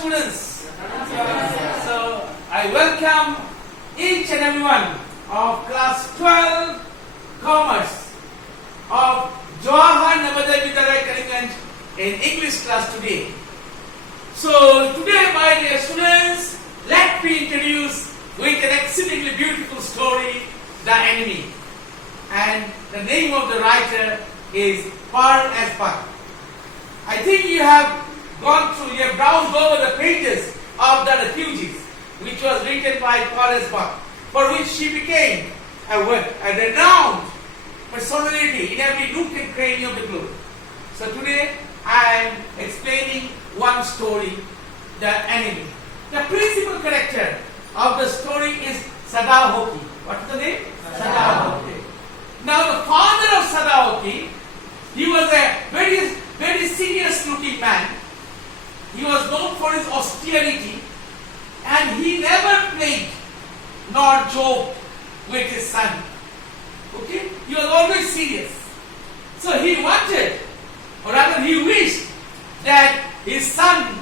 students. So I welcome each and everyone of class 12 commerce of JNV Karimganj in English class today. So today, my dear students, let me introduce with an exceedingly beautiful story, The Enemy. And the name of the writer is Das PGT. I think you have browsed over the pages of The Refugees, which was written by Das PGT, for which she became a renowned personality in every nook and cranny of the globe. So today I am explaining one story, The Enemy. The principal character of the story is Sadahoki. What is the name? Sadahoki. Now the father of Sadahoki, he was a very serious looking man. He was known for his austerity, and he never played nor joked with his son. Okay? He was always serious. So he wanted, or rather he wished, that his son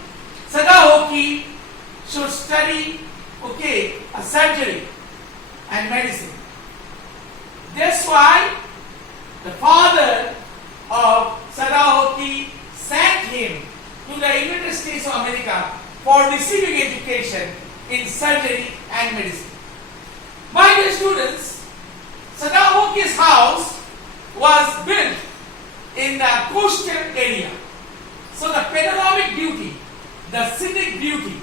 Sadahoki should study a surgery and medicine. That's why the father of Sadahoki sent him to the United States of America for receiving education in surgery and medicine. My dear students, Sadahoki's house was built in the coastal area. So the panoramic beauty, the scenic beauty,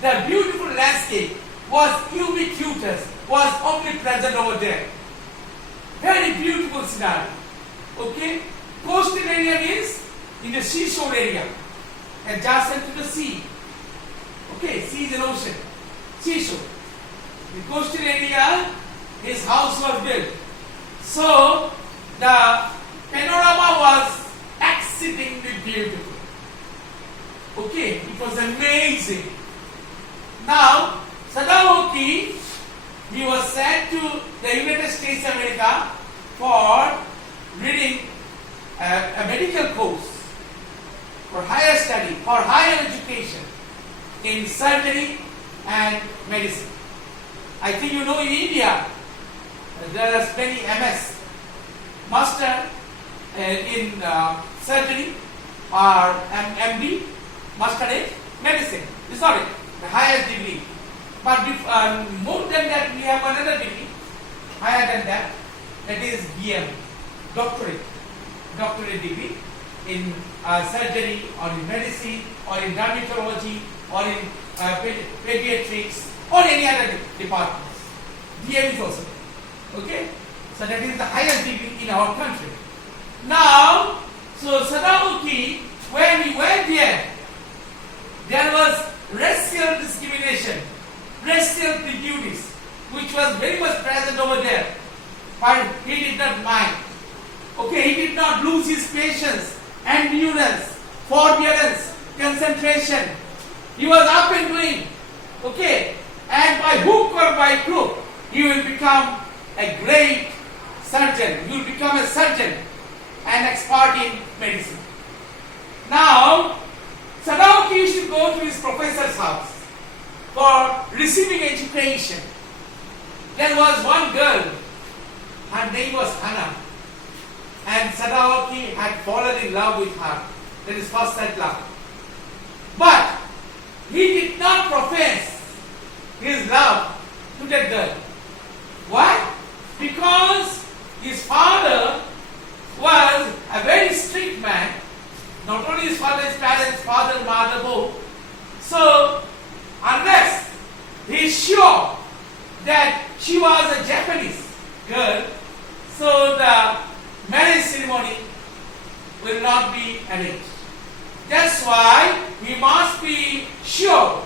the beautiful landscape was ubiquitous, was omnipresent over there. Very beautiful scenario. Okay? Coastal area means in the seashore area, adjacent to the sea. Okay, sea is an ocean. Seashore. The coastal area, his house was built. So the panorama was exceedingly beautiful. Okay, it was amazing. Now, Sadahoki, he was sent to the United States of America for reading a medical course, for higher study, for higher education in surgery and medicine. I think you know in India, there are many MS, Master in surgery or MD, Master in medicine. It's not it, the highest degree. But more than that, we have another degree, higher than that, that is BM, doctorate degree in surgery or in medicine or in dermatology or in pediatrics or any other departments. DM is also there. Okay? So that is the highest degree in our country. Now, so Sadahoki, when he went there was racial discrimination, racial prejudice, which was very much present over there. But he did not mind. Okay, he did not lose his patience, endurance, forbearance, concentration. He was up and doing. Okay, and by hook or by crook, he will become a great surgeon. He will become a surgeon and expert in medicine. Now, Sadahoki used to go to his professor's house for receiving education. There was one girl, her name was Hannah, and Sadahoki had fallen in love with her. That is first sight love. But he did not profess his love to that girl. Why? Because his father was a very strict man. Not only his father, his parents, father, mother, both. So, unless he is sure that she was a Japanese girl, so the marriage ceremony will not be arranged. That's why we must be sure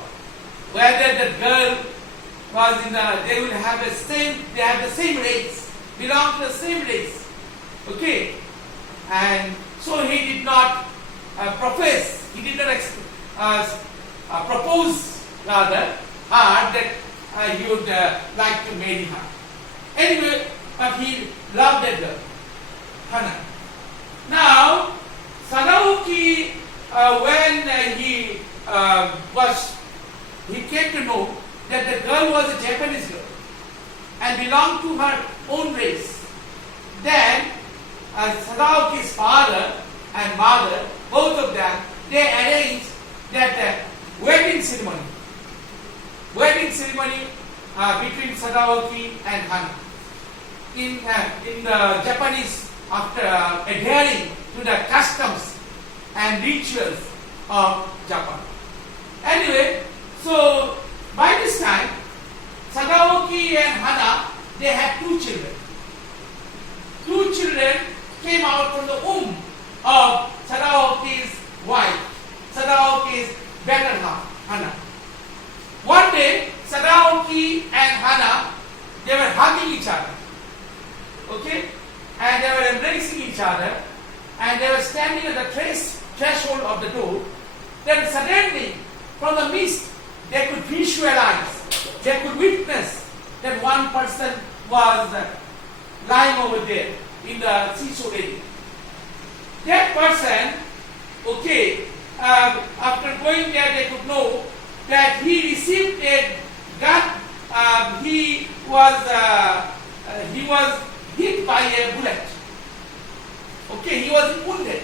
whether the girl was they will have the same race, belong to the same race. Okay? And so he did not profess, he did not propose rather hard that he would like to marry her. Anyway, but he loved that girl, Hannah. Now, Sadahoki, when he he came to know that the girl was a Japanese girl and belonged to her own race. Then Sadaoki's father and mother, both of them, they arranged that wedding ceremony between Sadaoki and Hana. In the Japanese, after adhering to the customs and rituals of Japan. Anyway, so by this time, Sadaoki and Hana, they had two children. Two children came out from the womb of Sadaoki's wife, Sadaoki's better half, Hana. One day, Sadaoki and Hana, they were hugging each other. Okay? And they were embracing each other. And they were standing at the threshold of the door. Then suddenly, from the mist, they could visualize, they could witness that one person was lying over there in the seashore area. That person, okay, after going there, they could know that he received a gun. He was hit by a bullet. Okay, he was wounded.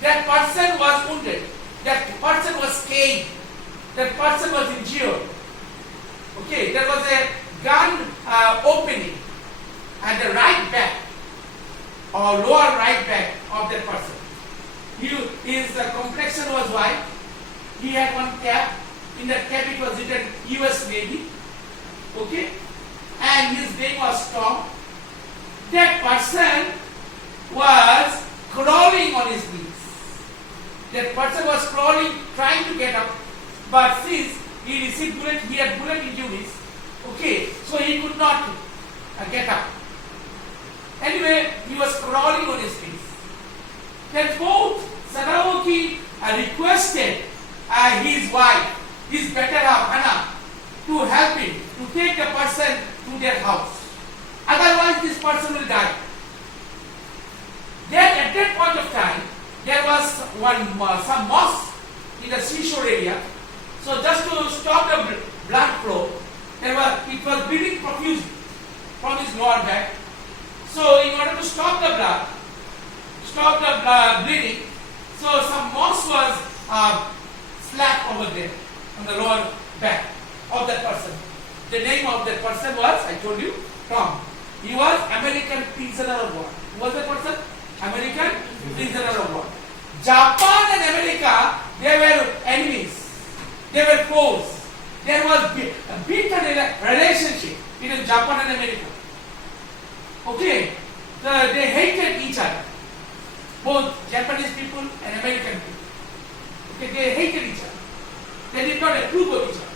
That person was wounded. That person was scathed. That person was injured. Okay, there was a gun opening at the right back or lower right back of that person. His complexion was white. He had one cap. In that cap it was written US Navy. Okay, and his name was Tom. That person was crawling on his knees. That person was crawling, trying to get up, but since he received bullet, he had bullet injuries. Okay, so he could not get up. Anyway, he was crawling on his knees. Then both Sadaoki requested his wife, his better half, Hana, to help him, to take the person to their house. Otherwise, this person will die. Then at that point of time, there was some moss in the seashore area. So just to stop the blood flow, it was bleeding profusely from his lower back. So in order to stop the bleeding, so some moss was slapped over there on the lower back of that person. The name of that person was, I told you, Tom. He was American prisoner of war. Who was that person? American prisoner of war. Japan and America, they were enemies. They were foes. There was a bitter relationship between Japan and America. Okay, they hated each other. Both Japanese people and American people. Okay, they hated each other. They did not approve of each other.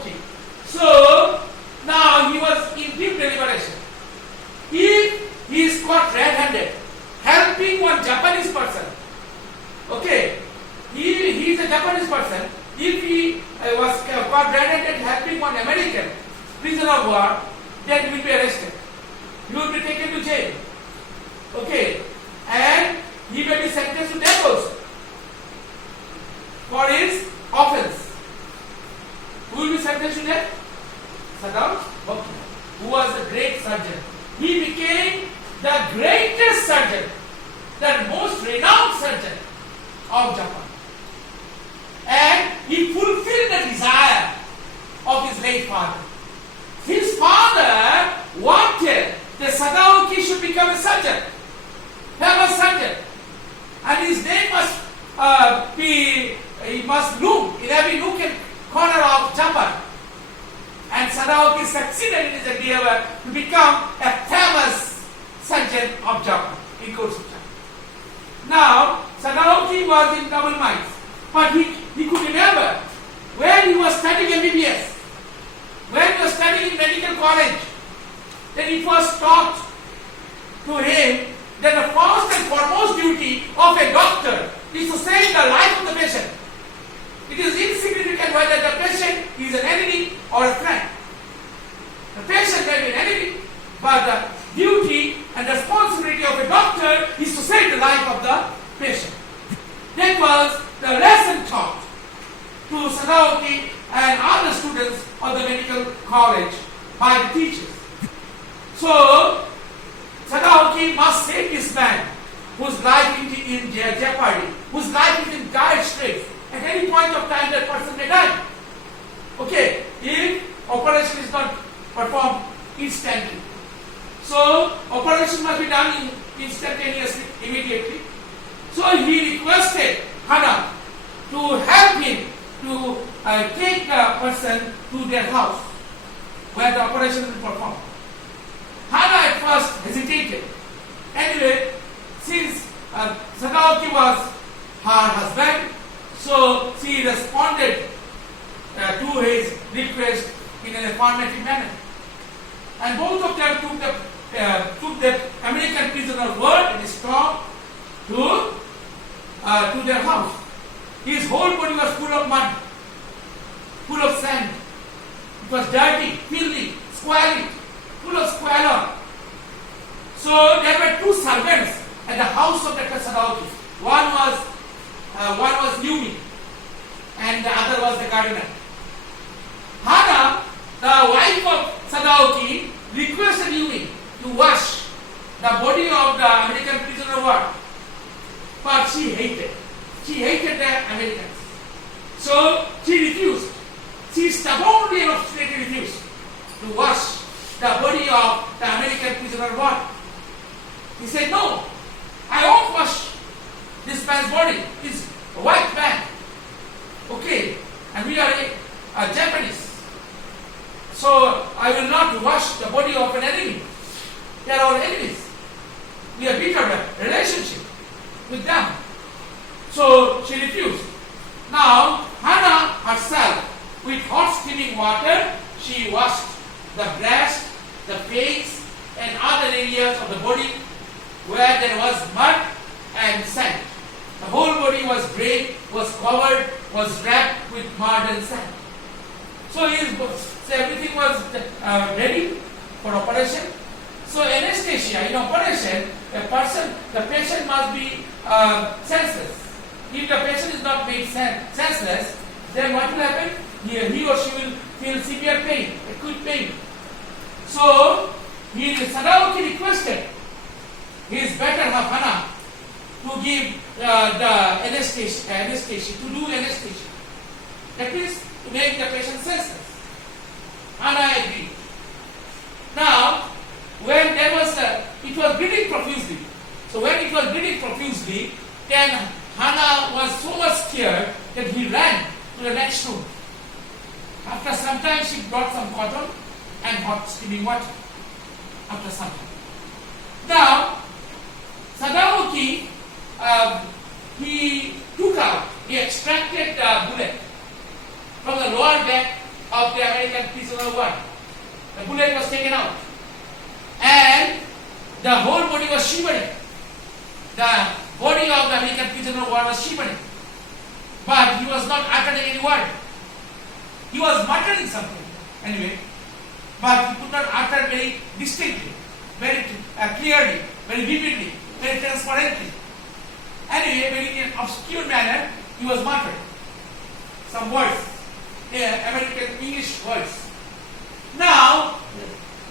Okay, so now he was in deep deliberation. If he is caught red-handed, helping one Japanese person, okay, he is a Japanese person. If he was caught red-handed helping one American prisoner of war, then he will be arrested. He will be taken to jail. Okay, and he may be sentenced to death also for his offense. Who will be sentenced to death? Sadaoki, who was a great surgeon. He became the greatest surgeon, the most renowned surgeon of Japan. And he fulfilled the desire of his late father. His father wanted that Sadaoki should become a surgeon, famous surgeon. And his name must loom in every nook and corner of Japan. And Sadaoki succeeded in his endeavor to become a famous surgeon of Japan in course of time. Now, Sadaoki was in double minds, but he could remember when he was studying MBBS, when he was studying in medical college, then it was taught to him that the first and foremost duty of a doctor is to save the life of the patient. It is insignificant whether the patient is an enemy or a friend. The patient may be an enemy, but the duty and responsibility of a doctor is to save the life of the patient. That was the lesson taught to Sadaoki and all the students of the medical college by the teachers. So, Sadaoki must save this man whose life is in jeopardy, whose life is in dire straits. At any point of time, that person may die. Okay, if operation is not performed instantly. So, operation must be done instantaneously, immediately. So, he requested Hana to help him to take the person to their house where the operation will be performed. Hana at first hesitated. Anyway, since Sadaoki was her husband, so she responded to his request in an affirmative manner. And both of them took the American prisoner's word and strong to their house. His whole body was full of mud, full of sand. It was dirty, filthy, squalid, full of squalor. So there were two servants at the house of Dr. Sadaoki. One was Yumi, and the other was the gardener. Hana, the wife of Sadaoki, requested Yumi to wash the body of the American prisoner ward, but she hated. She hated the Americans. So she refused. She stubbornly and obstinately refused to wash the body of the American prisoner ward. He said, no, I won't wash this man's body. He's a white man. Okay, and we are a Japanese. So I will not wash the body of an enemy. They are our enemies. We have built a relationship with them. So she refused. Now, Hana herself, with hot steaming water, she washed the breast, the face, and other areas of the body where there was mud and sand. The whole body was drained, was covered, was wrapped with mud and sand. So everything was ready for operation. So anesthesia in operation, the patient must be senseless. If the patient is not made senseless, then what will happen? He or she will feel severe pain, acute pain. So Sadaoki requested his better half Hana to give the anesthesia, to do anesthesia. That is to make the patient senseless. Hana agreed. Now, when it was bleeding profusely. So when it was bleeding profusely, then Hana was so much scared that he ran to the next room. After some time, she brought some cotton and hot steaming water. After some time. Now, Sadaoki, he extracted the bullet from the lower back of the American prisoner ward. The bullet was taken out. And the whole body was shivering. The body of the American prisoner was shivering. But he was not uttering any word. He was muttering something anyway. But he could not utter very distinctly, very clearly, very vividly, very transparently. Anyway, very in an obscure manner, he was muttering some words, American English words. Now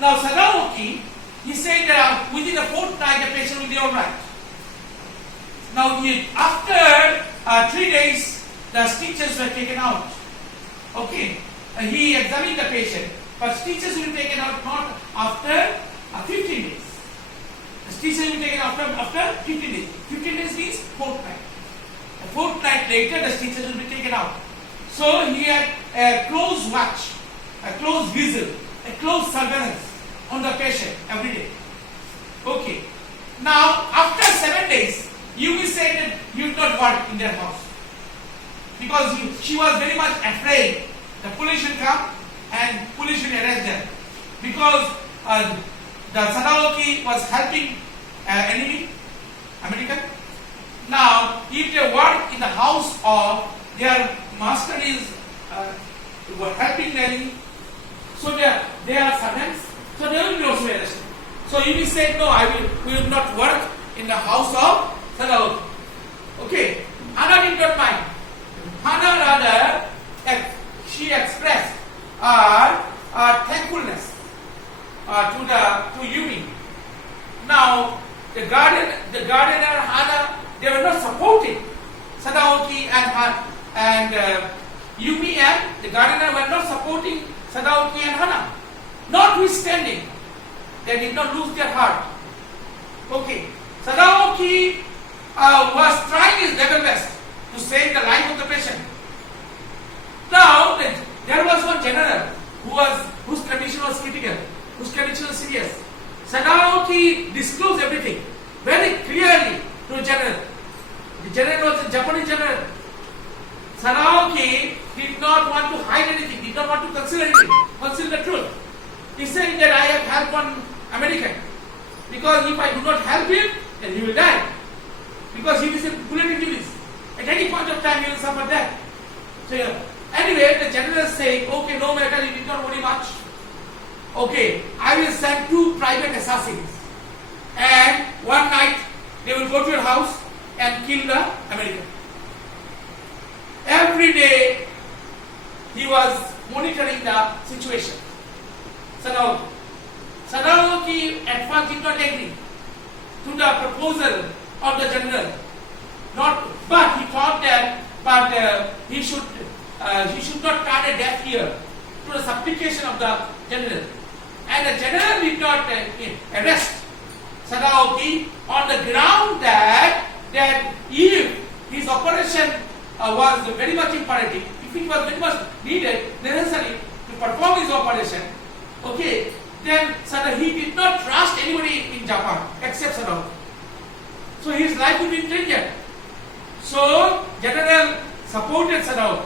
Sadaoki, he said that within a fortnight the patient will be all right. Now after 3 days, the stitches were taken out. Okay, he examined the patient, but stitches will be taken out not after 15 days. The stitches will be taken after 15 days. 15 days means fortnight. A fortnight later, the stitches will be taken out. So he had a close watch, a close vigil, a close surveillance on the patient every day. Okay. Now, after 7 days, Yumi said that he would not work in their house. Because she was very much afraid the police will come and police will arrest them. Because the Sadaoki was helping enemy, American. Now, if they work in the house of their master is helping the enemy, so they are servants, so they will be also arrested. So Yumi said, no, we will not work in the house of Sadaoki. Okay, Hana did not mind. Hana rather Yumi and the gardener were not supporting Sadaoki and Hana. Notwithstanding, they did not lose their heart. Okay, Sadaoki was trying his level best to save the life of the patient. Now, there was one general whose condition was critical, whose condition was serious. Sadaoki disclosed everything very clearly to the general. The general was a Japanese general. Sadaoki did not want to hide anything, did not want to conceal anything, conceal the truth. He said that I have helped one American, because if I do not help him, then he will die. Because he is a bullet injuries. At any point of time, he will suffer death. So, anyway, the general is saying, okay, no matter, you did not worry much. Okay, I will send 2 private assassins. And one night, they will go to your house and kill the American. Every day, he was monitoring the situation. Sadaoki at first did not agree to the proposal of the general. But he thought that he should not turn a deaf ear to the supplication of the general. And the general did not arrest Sadaoki on the ground that if his operation was very much imperative, if it was very much needed, necessary to perform his operation, okay, then he did not trust anybody in Japan except Sadaoki. So his life would be in danger. So general supported Sadaoki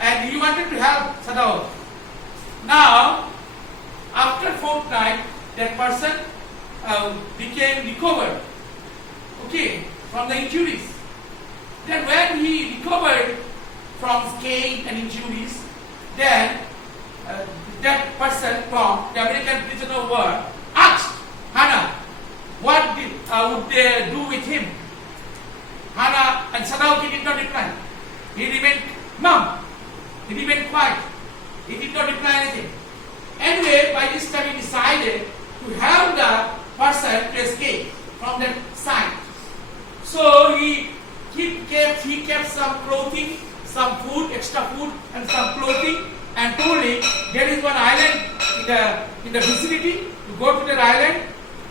and he wanted to help Sadaoki. Now, after fortnight, that person became recovered, okay, from the injuries. Then when he recovered from scale and injuries, then that person from the American prisoner of war asked Hana, what would they do with him? Hana and Sadaoki did not reply. He remained mum. He remained quiet. He did not reply anything. Anyway, by this time he decided to help the person to escape from that site. So he kept some clothing, some food, extra food, and some clothing, and told him there is one island in the vicinity. You go to that island.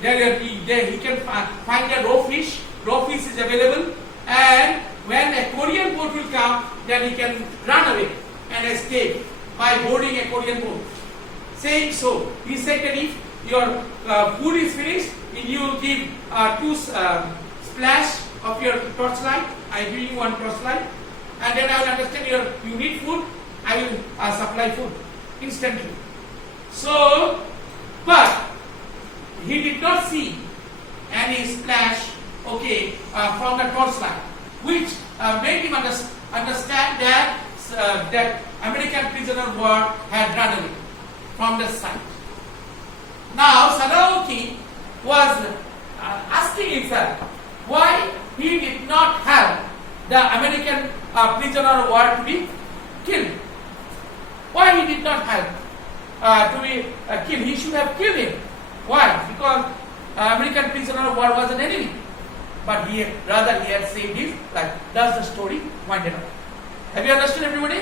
There he can find a raw fish. Raw fish is available, and when a Korean boat will come, then he can run away and escape by boarding a Korean boat. Saying so, he said that if your food is finished, you give 2 splash of your torchlight. I give you 1 torchlight, and then I will understand you need food. I will supply food instantly. So, but he did not see any splash, okay, from the torchlight, which made him understand that American prisoner of war had run away from the site. Now, Sadaoki was asking himself why he did not have the American prisoner of war to be killed. Why he did not have to be killed? He should have killed him. Why? Because American prisoner of war was an enemy. But rather he had saved his life. That's the story pointed out. Have you understood, everybody?